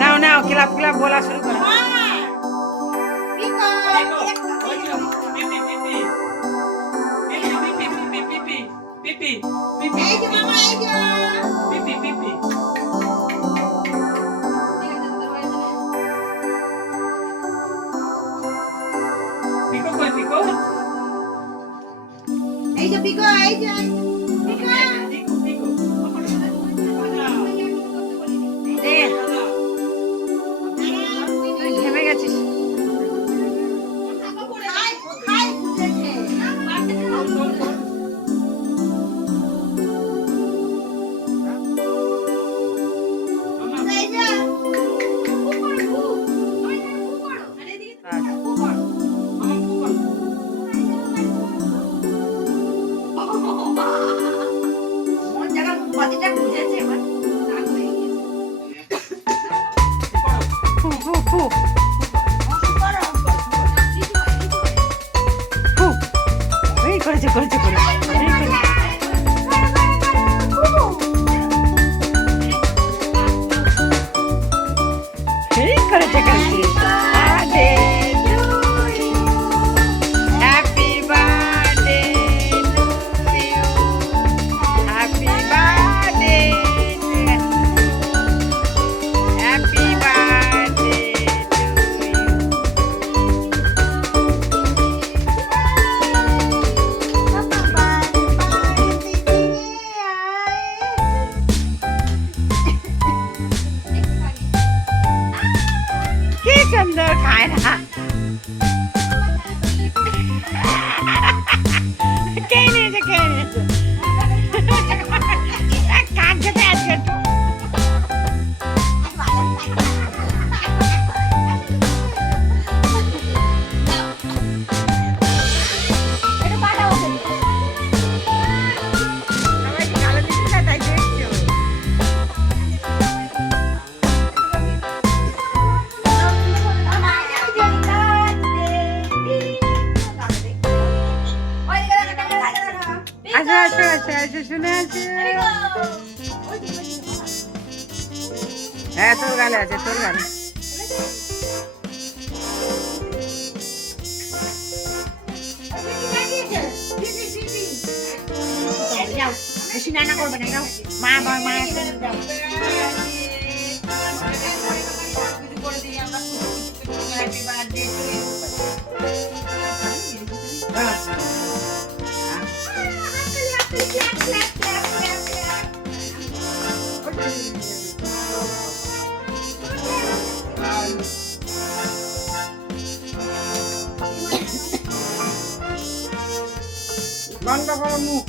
নাও নাও, club club বলা শুরু করো। এই যে পিকো, এই যে তুই ঘেমে গেছিস। ফু ফু ফু ফু, এই করেছে করেছে করেছে, এই করেছে। এই করেছে করেছে। Happy birthday to you. Happy birthday to you. Happy birthday to you. কি সুন্দর খায় না, কে নিয়েছে কে নিয়েছে, কাক খেতে আজকে একটু। সবাই কি কালো দিচ্ছে না, তাই দেখছো। আসো আসো আসো আসো, শুনে আসো। হ্যাঁ, তোর গালে আছে, তোর গালে। বেশি নানা করবে না, যাও মা মা যাও। বন্ধ করো মুখ।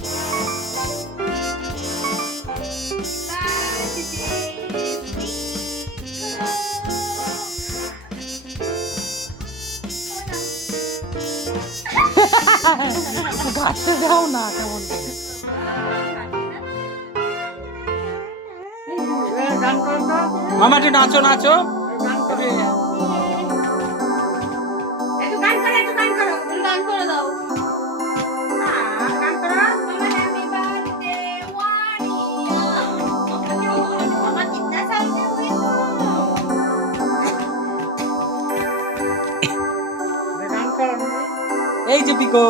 ঘাটতে যাও না কেমন গান করো তো। মামা একটু নাচো নাচো। একটু গান করো, একটু গান করো, গান করে দাও। গান করো। হ্যাপি বার্থডে ওয়ানি, আমার কিতনা সাল के हुए तो গান করো। এই যে পিকো,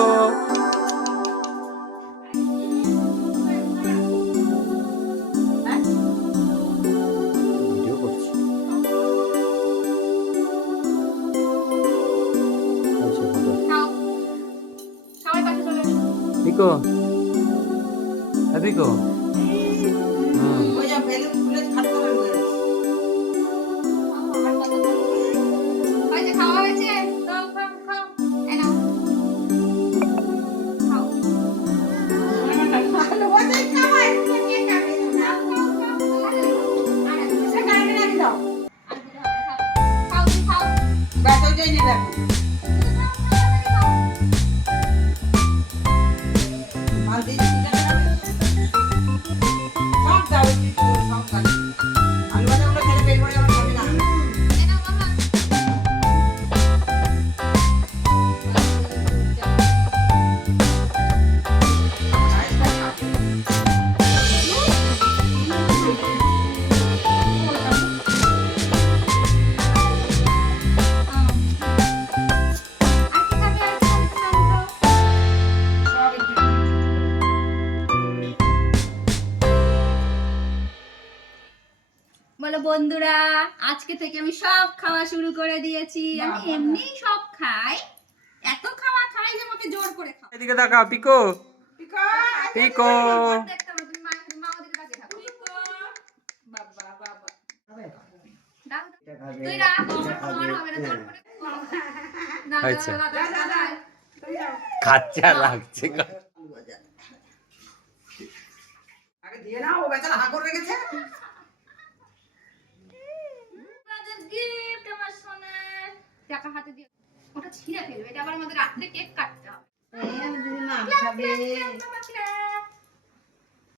ভিডিও করছি। খাও, সবাই পাশে চলে এসো। পিকো, হ্যাঁ পিকো। ওই যে বেলুন খুলে খাটতে হবে। ওই যে খাওয়া হয়েছে, দাও খাও খাও, এই নাও খাও। ভালো ওটাই খাওয়াই, তুমি কে খাবে? খাও খাও খাও। আরে সে গাড়ি রাখি দাও। খাও তুমি খাও। ব্যাস ওইটাই নিয়ে রাখো। মাল দিয়ে দিচ্ছি কেন? সব দাও একটু, সব দাও। আলু ভাজাগুলো খেলে পেট ভরে আমার খাবে না। এই নাও মামা। বন্ধুরা, আজকে থেকে আমি সব খাওয়া শুরু করে দিয়েছি। আমি এমনিই সব খাই, এত খাওয়া খাই যে আমাকে জোর করে খাও। এদিকে তাকাও পিকো। পিকো, পিকো দেখতে হবে, তুমি মা ওদিকে তাকিয়ে থাকো। বাবা বাবা দাও, তুই রাখ, আমার কোনো আর হবে না, তোর করে না, আচ্ছা। দাদা দাদা খাচ্চা লাগছে গো। আগে দিয়ে নাও, ও বেচারা হা করে রেখেছে। গিফট আমার সোনার, টাকা হাতে দিয়ে ওটা ছিঁড়ে ফেলবে, এটা আবার আমাদের রাত্রে কেক কাটতে হবে। দিদি মা খাবে।